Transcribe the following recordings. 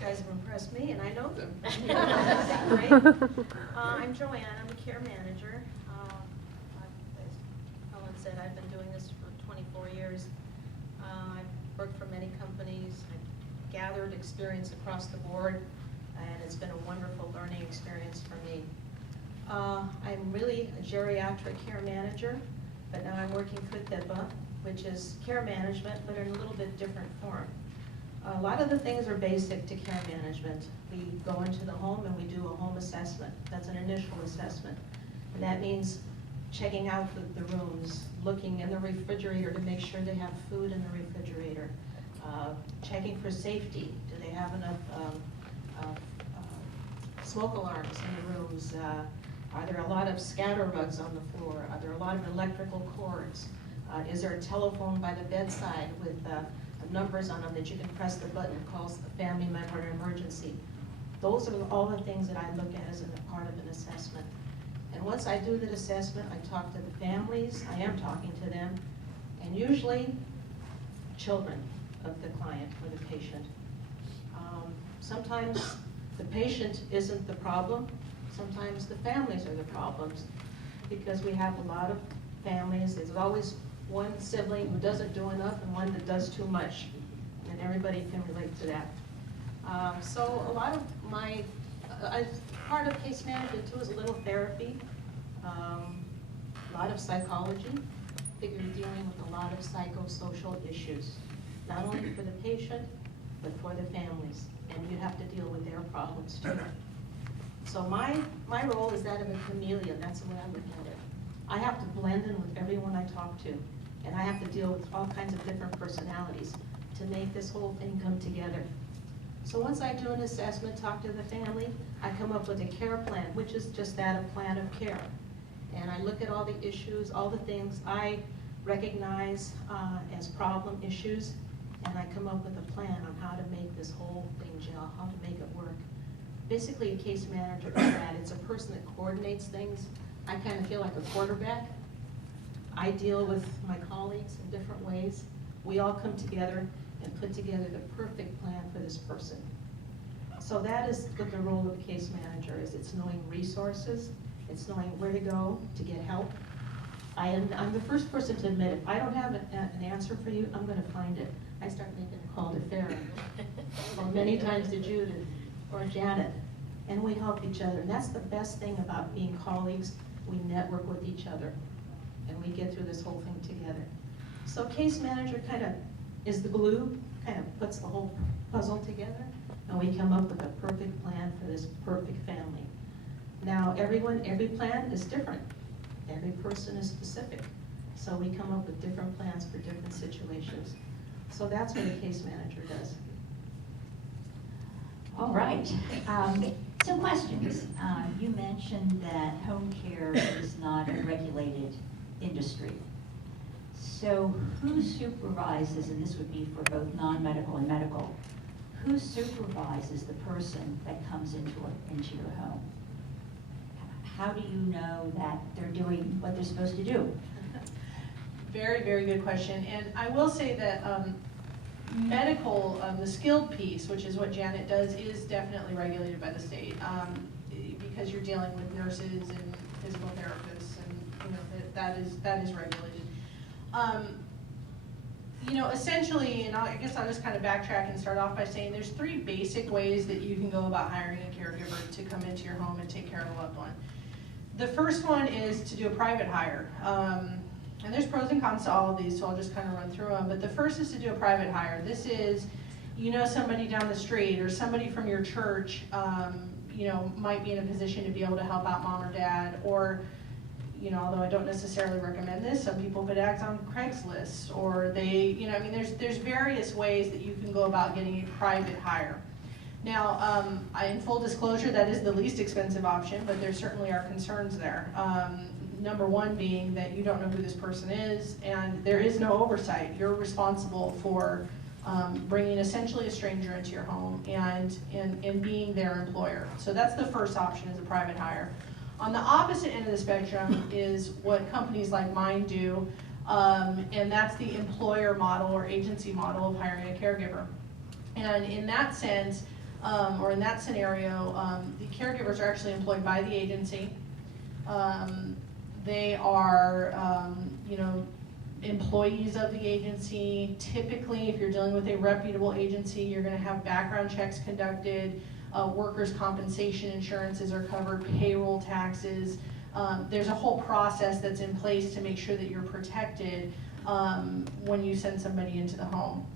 guys have impressed me, and I know them. Great. I'm Joanne. I'm a care manager. As Helen said, I've been doing this for 24 years. I've worked for many companies. I've gathered experience across the board, and it's been a wonderful learning experience for me. I'm really a geriatric care manager, but now I'm working for THIPA, which is care management, but in a little bit different form. A lot of the things are basic to care management. We go into the home and we do a home assessment. That's an initial assessment. And that means checking out the rooms, looking in the refrigerator to make sure they have food in the refrigerator, checking for safety. Do they have enough smoke alarms in the rooms? Are there a lot of scatter rugs on the floor? Are there a lot of electrical cords? Is there a telephone by the bedside with numbers on them that you can press the button and call a family member an emergency? Those are all the things that I look at as a part of an assessment. And once I do the assessment, I talk to the families. I am talking to them, and usually children of the client or the patient. Sometimes the patient isn't the problem. Sometimes the families are the problems, because we have a lot of families. There's always one sibling who doesn't do enough and one that does too much, and everybody can relate to that. So a lot of my, part of case management too is a little therapy, a lot of psychology. I figure you're dealing with a lot of psychosocial issues, not only for the patient, but for the families, and you have to deal with their problems too. So my role is that of a chameleon. That's the way I look at it. I have to blend in with everyone I talk to, and I have to deal with all kinds of different personalities to make this whole thing come together. So once I do an assessment, talk to the family, I come up with a care plan, which is just that, a plan of care. And I look at all the issues, all the things I recognize as problem issues, and I come up with a plan on how to make this whole thing gel, how to make it work. Basically, a case manager is that. It's a person that coordinates things. I kind of feel like a quarterback. I deal with my colleagues in different ways. We all come together and put together the perfect plan for this person. So that is what the role of a case manager is. It's knowing resources. It's knowing where to go to get help. I'm the first person to admit, if I don't have an answer for you, I'm going to find it. I start making a call to Farrah, or many times to Judith, or Janet, and we help each other. And that's the best thing about being colleagues. We network with each other, and we get through this whole thing together. So case manager kind of is the glue, kind of puts the whole puzzle together, and we come up with a perfect plan for this perfect family. Now every plan is different. Every person is specific. So we come up with different plans for different situations. So that's what a case manager does. All right. Some questions. You mentioned that home care is not a regulated industry. So who supervises, and this would be for both non-medical and medical, who supervises the person that comes into your home? How do you know that they're doing what they're supposed to do? Very, very good question. And I will say that medical, the skilled piece, which is what Janet does, is definitely regulated by the state, because you're dealing with nurses and physical therapists, and that is regulated. Essentially, and I guess I'll just kind of backtrack and start off by saying there's 3 basic ways that you can go about hiring a caregiver to come into your home and take care of a loved one. The first one is to do a private hire. And there's pros and cons to all of these, so I'll just kind of run through them. But the first is to do a private hire. This is, somebody down the street or somebody from your church, might be in a position to be able to help out mom or dad, or, although I don't necessarily recommend this, some people could act on Craigslist, or there's various ways that you can go about getting a private hire. Now, in full disclosure, that is the least expensive option, but there certainly are concerns there. Number one being that you don't know who this person is, and there is no oversight. You're responsible for bringing essentially a stranger into your home and being their employer. So that's the first option, is a private hire. On the opposite end of the spectrum is what companies like mine do, and that's the employer model or agency model of hiring a caregiver. And in that sense, or in that scenario, the caregivers are actually employed by the agency. They are, employees of the agency. Typically, if you're dealing with a reputable agency, you're gonna have background checks conducted, workers' compensation insurances are covered, payroll taxes. There's a whole process that's in place to make sure that you're protected when you send somebody into the home.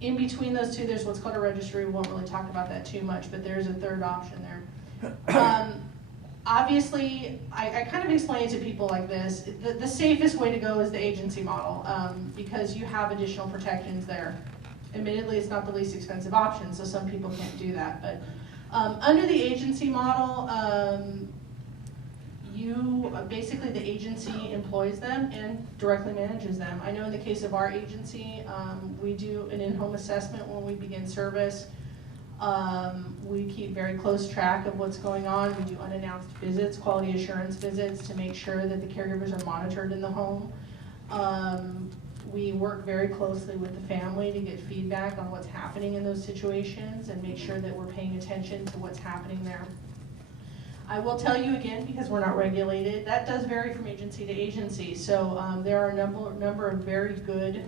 In between those two, there's what's called a registry. We won't really talk about that too much, but there's a third option there. Obviously, I kind of explain it to people like this. The safest way to go is the agency model because you have additional protections there. Admittedly, it's not the least expensive option, so some people can't do that. But under the agency model, basically the agency employs them and directly manages them. I know in the case of our agency, we do an in-home assessment when we begin service. We keep very close track of what's going on. We do unannounced visits, quality assurance visits, to make sure that the caregivers are monitored in the home. We work very closely with the family to get feedback on what's happening in those situations and make sure that we're paying attention to what's happening there. I will tell you again, because we're not regulated, that does vary from agency to agency. So there are a number of very good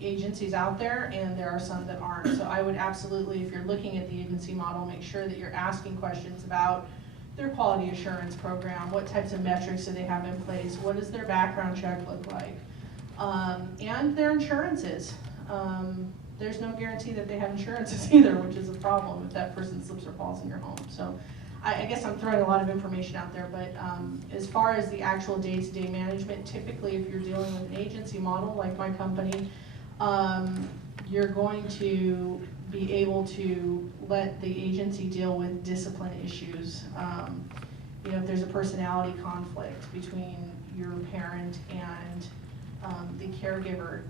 agencies out there, and there are some that aren't. So I would absolutely, if you're looking at the agency model, make sure that you're asking questions about their quality assurance program, what types of metrics do they have in place, what does their background check look like, and their insurances. There's no guarantee that they have insurances either, which is a problem if that person slips or falls in your home. So I guess I'm throwing a lot of information out there, but as far as the actual day-to-day management, typically if you're dealing with an agency model like my company, you're going to be able to let the agency deal with discipline issues. If there's a personality conflict between your parent and the caregiver,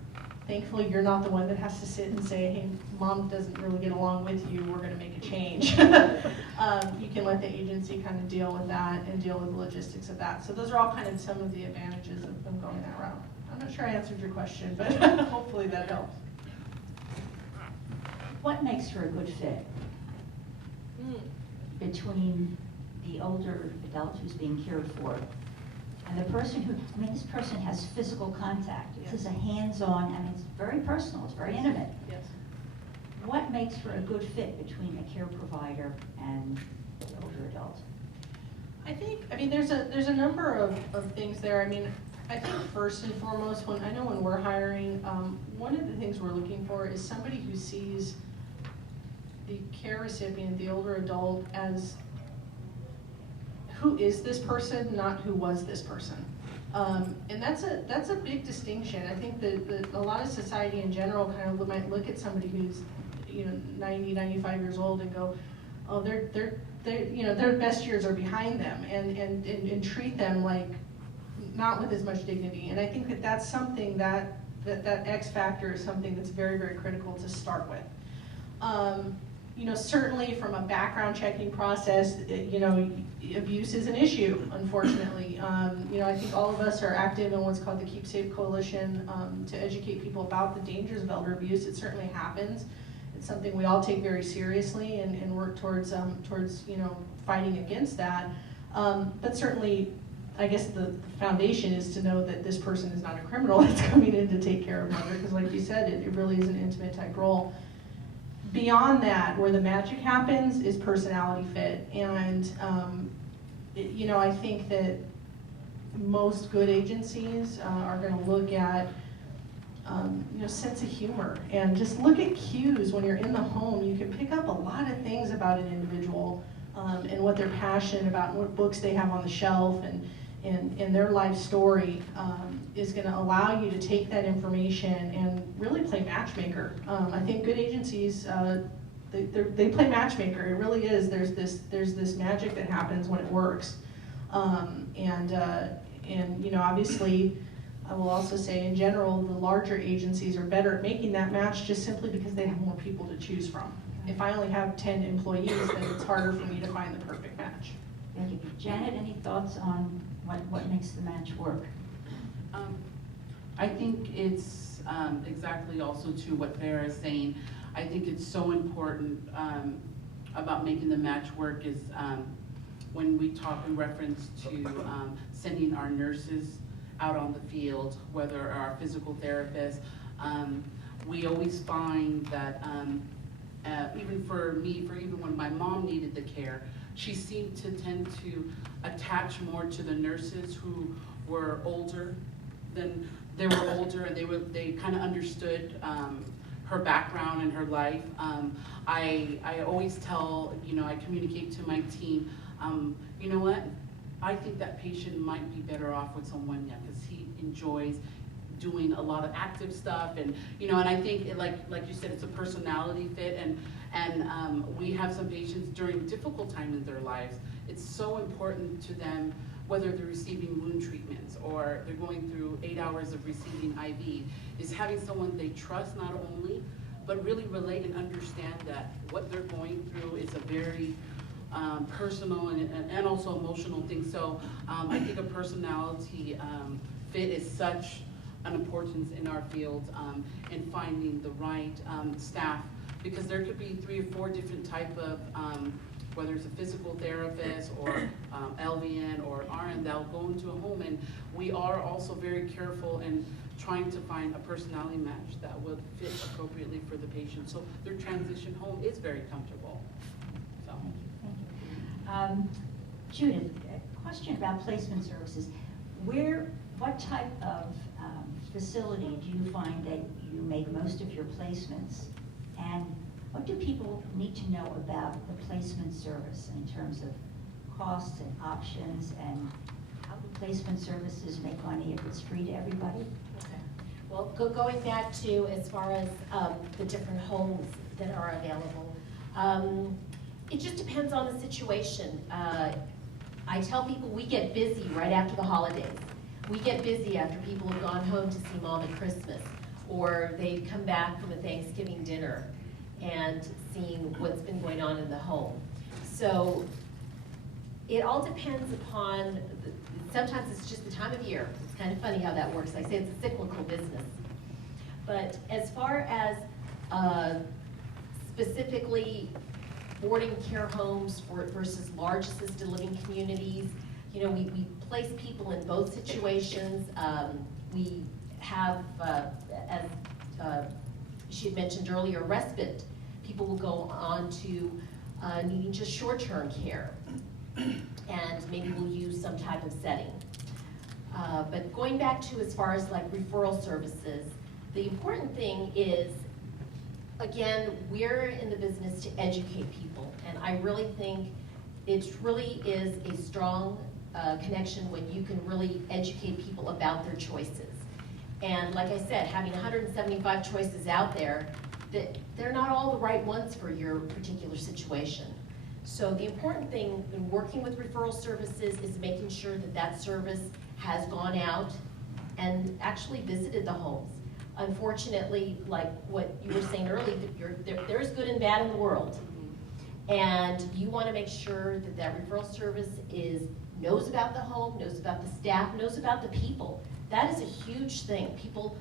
thankfully you're not the one that has to sit and say, hey, mom doesn't really get along with you, we're gonna make a change. You can let the agency kind of deal with that and deal with the logistics of that. So those are all kind of some of the advantages of going that route. I'm not sure I answered your question, but hopefully that helps. What makes for a good fit between the older adult who's being cared for and the person who, this person has physical contact. This is a hands-on, it's very personal, it's very intimate. Yes. What makes for a good fit between a care provider and the older adult? I think, there's a number of things there. I think first and foremost, when we're hiring, one of the things we're looking for is somebody who sees the care recipient, the older adult, as who is this person, not who was this person. And that's a big distinction. I think that a lot of society in general kind of might look at somebody who's 90, 95 years old and go, oh, their best years are behind them, and treat them like not with as much dignity. And I think that that's something that X factor is something that's very, very critical to start with. Certainly from a background checking process, abuse is an issue, unfortunately. I think all of us are active in what's called the Keep Safe Coalition to educate people about the dangers of elder abuse. It certainly happens. It's something we all take very seriously and work towards fighting against that. But certainly, I guess the foundation is to know that this person is not a criminal that's coming in to take care of mother, because like you said, it really is an intimate type role. Beyond that, where the magic happens is personality fit. And, I think that most good agencies are gonna look at, sense of humor, and just look at cues when you're in the home. You can pick up a lot of things about an individual and what they're passionate about, and what books they have on the shelf, and their life story is going to allow you to take that information and really play matchmaker. I think good agencies, they play matchmaker. It really is. There's this magic that happens when it works. Obviously, I will also say in general, the larger agencies are better at making that match just simply because they have more people to choose from. If I only have 10 employees, then it's harder for me to find the perfect match. Thank you. Janet, any thoughts on what makes the match work? I think it's exactly also to what Farah is saying. I think it's so important about making the match work is when we talk in reference to sending our nurses out on the field, whether our physical therapists, we always find that even for me, for even when my mom needed the care, she seemed to tend to attach more to the nurses who were older than they were older, and they kind of understood her background and her life. I always tell, I communicate to my team, you know what? I think that patient might be better off with someone young because he enjoys doing a lot of active stuff, and and I think like you said, it's a personality fit, and we have some patients during difficult time in their lives. It's so important to them, whether they're receiving wound treatments or they're going through 8 hours of receiving IV, is having someone they trust not only, but really relate and understand that what they're going through is a very personal and also emotional thing. So I think a personality fit is such an importance in our field in finding the right staff, because there could be 3 or 4 different type of whether it's a physical therapist or LVN or RN that'll go into a home, and we are also very careful in trying to find a personality match that would fit appropriately for the patient, so their transition home is very comfortable. So. Thank you. Judith, a question about placement services. What type of facility do you find that you make most of your placements, and what do people need to know about the placement service in terms of costs and options, and how do placement services make money if it's free to everybody? Okay. Well, going back to as far as the different homes that are available, it just depends on the situation. I tell people we get busy right after the holidays. We get busy after people have gone home to see mom at Christmas, or they come back from a Thanksgiving dinner and seeing what's been going on in the home. So it all depends upon, sometimes it's just the time of year. It's kind of funny how that works. I say it's a cyclical business. But as far as specifically boarding care homes versus large assisted living communities, we place people in both situations. We have, as she had mentioned earlier, respite. People will go on to needing just short-term care, and maybe we'll use some type of setting. But going back to as far as like referral services, the important thing is, again, we're in the business to educate people, and I really think it really is a strong connection when you can really educate people about their choices. And like I said, having 175 choices out there, they're not all the right ones for your particular situation. So the important thing in working with referral services is making sure that that service has gone out and actually visited the homes. Unfortunately, like what you were saying earlier, there's good and bad in the world. And you want to make sure that that referral service knows about the home, knows about the staff, knows about the people. That is a huge thing. People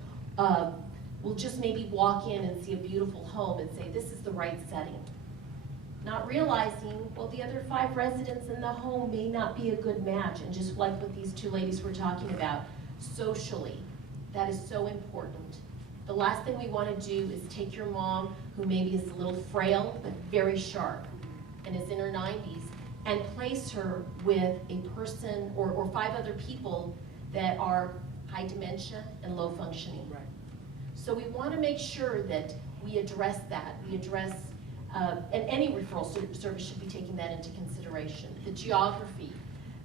will just maybe walk in and see a beautiful home and say, this is the right setting. Not realizing, well, the other 5 residents in the home may not be a good match. And just like what these 2 ladies were talking about, socially, that is so important. The last thing we want to do is take your mom, who maybe is a little frail, but very sharp, and is in her 90s, and place her with a person or 5 other people that are high dementia and low functioning. Right. So we want to make sure that we address that. We address, and any referral service should be taking that into consideration. The geography.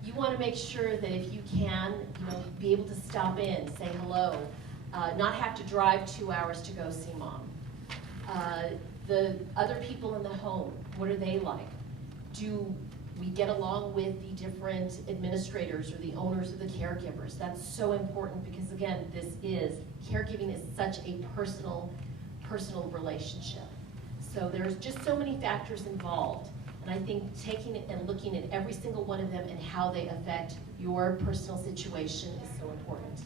You want to make sure that if you can, be able to stop in, say hello, not have to drive 2 hours to go see mom. The other people in the home, what are they like? Do we get along with the different administrators or the owners of the caregivers? That's so important because, again, caregiving is such a personal relationship. So there's just so many factors involved. And I think taking it and looking at every single one of them and how they affect your personal situation is so important.